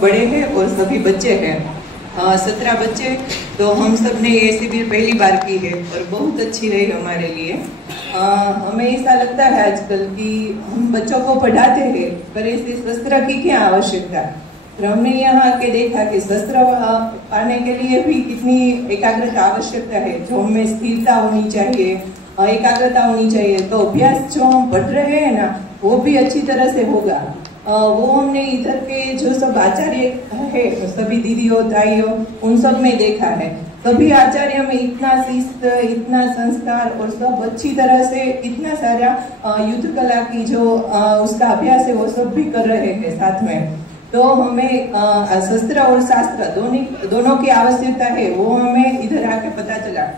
लोग बड़े हैं और सभी बच्चे हैं, 17 बच्चे। तो हम सब ने ये शिविर पहली बार की है और बहुत अच्छी रही हमारे लिए। हमें ऐसा लगता है आजकल कि हम बच्चों को पढ़ाते हैं पर ऐसे शस्त्र की क्या आवश्यकता। तो हमने यहाँ आके देखा कि शस्त्र पाने के लिए भी कितनी एकाग्रता आवश्यकता है, जो हमें स्थिरता होनी चाहिए, एकाग्रता होनी चाहिए। तो अभ्यास जो हम पढ़ रहे हैं ना वो भी अच्छी तरह से होगा। वो हमने इधर के जो सब आचार्य है, सभी दीदियों ताइयों, उन सब में देखा है। सभी आचार्य में इतना शिस्त, इतना संस्कार और सब अच्छी तरह से इतना सारा युद्ध कला की जो उसका अभ्यास है वो सब भी कर रहे हैं साथ में। तो हमें शस्त्र और शास्त्र दोनों की आवश्यकता है, वो हमें इधर आके पता चला।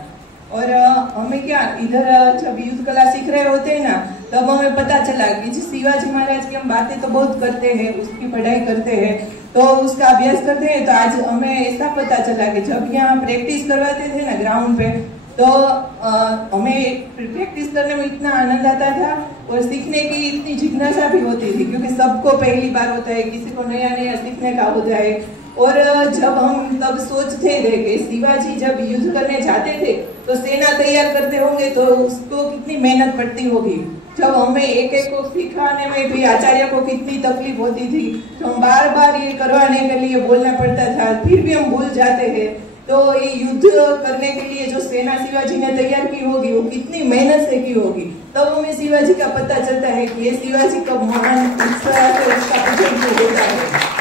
और हमें क्या इधर जब युद्ध कला सीख रहे होते हैं ना तब हमें पता चला कि जी शिवाजी महाराज की हम बातें तो बहुत करते हैं, उसकी पढ़ाई करते हैं, तो उसका अभ्यास करते हैं। तो आज हमें ऐसा पता चला कि जब यहाँ प्रैक्टिस करवाते थे ना ग्राउंड पे, तो हमें प्रैक्टिस करने में इतना आनंद आता था और सीखने की इतनी जिज्ञासा भी होती थी, क्योंकि सबको पहली बार होता है, किसी को नया नया सीखने का होता है। और जब हम तब सोचते थे कि शिवाजी जब युद्ध करने जाते थे तो सेना तैयार करते होंगे तो उसको कितनी मेहनत पड़ती होगी। जब हमें एक एक को सिखाने में भी आचार्य को कितनी तकलीफ होती थी, तो हम बार बार ये करवाने के लिए बोलना पड़ता था, फिर भी हम भूल जाते हैं। तो ये युद्ध करने के लिए जो सेना शिवाजी ने तैयार की होगी वो कितनी मेहनत से की होगी, तब हमें शिवाजी का पता चलता है कि ये शिवाजी का महान उत्साह से उसका पूजन होता है।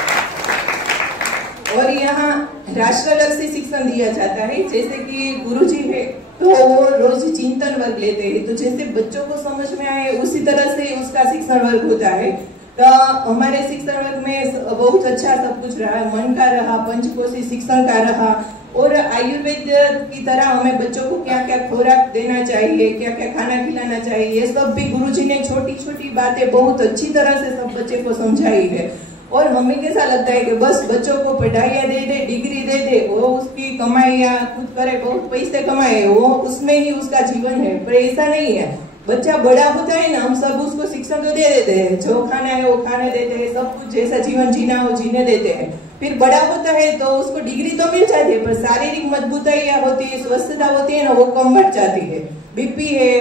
और यहाँ राष्ट्रलक्षी शिक्षण दिया जाता है, जैसे कि गुरुजी है तो वो रोज चिंतन वर्ग लेते हैं, तो जैसे बच्चों को समझ में आए उसी तरह से उसका शिक्षण वर्ग होता है। तो हमारे शिक्षण वर्ग में बहुत अच्छा सब कुछ रहा, मन का रहा, पंचकोशी शिक्षण का रहा, और आयुर्वेद की तरह हमें बच्चों को क्या क्या खुराक देना चाहिए, क्या क्या खाना खिलाना चाहिए, ये सब भी गुरुजी ने छोटी छोटी बातें बहुत अच्छी तरह से सब बच्चे को समझाई है। और हमें कैसा लगता है कि बस बच्चों को पढ़ाइयाँ दे दे, डिग्री दे दे, वो उसकी कमाइयाँ खुद करे, बहुत पैसे कमाए, वो उसमें ही उसका जीवन है, पर ऐसा नहीं है। बच्चा बड़ा होता है ना, हम सब उसको शिक्षण तो दे देते हैं, जो खाना है वो खाने देते हैं, सब कुछ जैसा जीवन जीना हो जीने देते हैं। फिर बड़ा होता है तो उसको डिग्री तो मिल जाती है, पर शारीरिक मजबूतियाँ होती है, स्वस्थता होती है ना, वो कम बढ़ जाती है। बीपी है,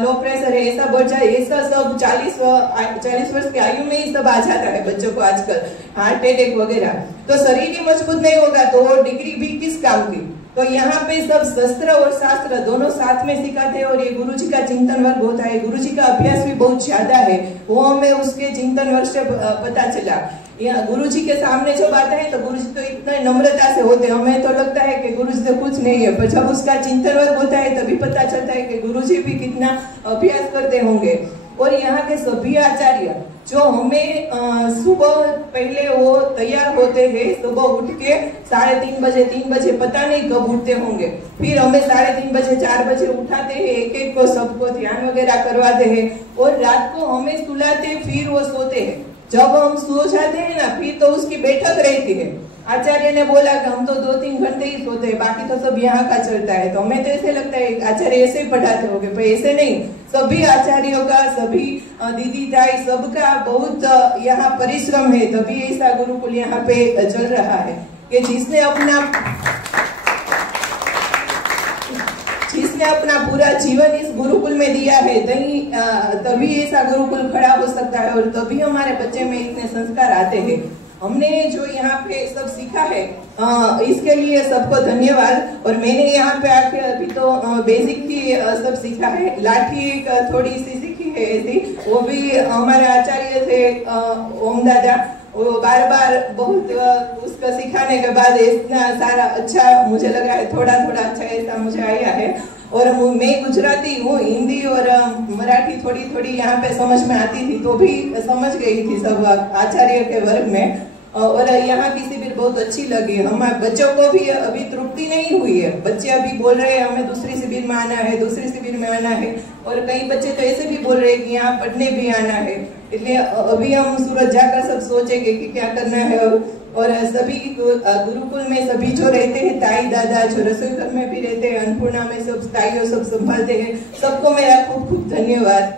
लो प्रेशर है, ऐसा बढ़ जाए, ऐसा सब 40 वर्ष की आयु में ही सब आ जाता है बच्चों को आजकल, हार्ट अटैक वगैरह। तो शरीर ही मजबूत नहीं होगा तो वो डिग्री भी किस काम की। तो यहाँ पे सब शस्त्र और शास्त्र दोनों साथ में सिखाते हैं, और ये गुरुजी का चिंतन वर्ग होता है। गुरुजी का अभ्यास भी बहुत ज्यादा है, वो हमें उसके चिंतन वर्ग से पता चला। गुरुजी के सामने जब आता है तो गुरुजी तो इतने नम्रता से होते हैं, हमें तो लगता है कि गुरुजी तो कुछ नहीं है, पर जब उसका चिंतन वर्ग होता है तभी पता चलता है कि गुरुजी भी कितना अभ्यास करते होंगे। और यहाँ के सभी आचार्य जो हमें सुबह पहले वो तैयार होते हैं, सुबह उठ के 3:30 बजे 3 बजे पता नहीं कब उठते होंगे, फिर हमें 3:30 बजे 4 बजे उठाते हैं, एक एक को सबको ध्यान वगैरह करवाते हैं, और रात को हमें सुलाते फिर वो सोते हैं। जब हम सो जाते हैं ना फिर तो उसकी बैठक रहती है। आचार्य ने बोला कि हम तो 2-3 घंटे ही सोते हैं, बाकी तो सब यहाँ का चलता है। तो हमें तो ऐसे लगता है आचार्य ऐसे ही पढ़ाते होंगे, पर ऐसे नहीं। सभी आचार्यों का, सभी दीदी ताई सबका बहुत यहाँ परिश्रम है, तभी ऐसा गुरुकुल यहाँ पे चल रहा है कि जिसने अपना पूरा जीवन इस गुरुकुल में दिया है, तभी ऐसा गुरुकुल खड़ा हो सकता है, और तभी हमारे बच्चे में इतने संस्कार आते हैं। हमने जो यहाँ पे सब सीखा है इसके लिए सबको धन्यवाद। और मैंने यहाँ पे आके अभी तो बेसिक ही सब सीखा है, लाठी थोड़ी सी सीखी है ऐसी, वो भी हमारे आचार्य थे ओम दादा, वो बार बार बहुत उसको सिखाने के बाद इतना सारा अच्छा मुझे लगा है, थोड़ा थोड़ा अच्छा ऐसा मुझे आया है। और मैं गुजराती हूँ, हिंदी और मराठी थोड़ी थोड़ी यहाँ पे समझ में आती थी, तो भी समझ गई थी सब आचार्य के वर्ग में। और यहाँ की शिविर बहुत अच्छी लगी। हमारे बच्चों को भी अभी तृप्ति नहीं हुई है, बच्चे अभी बोल रहे हैं हमें दूसरी शिविर में आना है, दूसरी शिविर में आना है, और कई बच्चे तो ऐसे भी बोल रहे हैं कि यहाँ पढ़ने भी आना है। इसलिए अभी हम सूरत जाकर सब सोचेंगे कि क्या करना है। और सभी गुरुकुल में सभी जो रहते हैं, ताई दादा जो रसोई घर में भी रहते हैं, अन्नपूर्णा में सब ताइयों सब संभालते हैं, सबको मेरा खूब खूब धन्यवाद।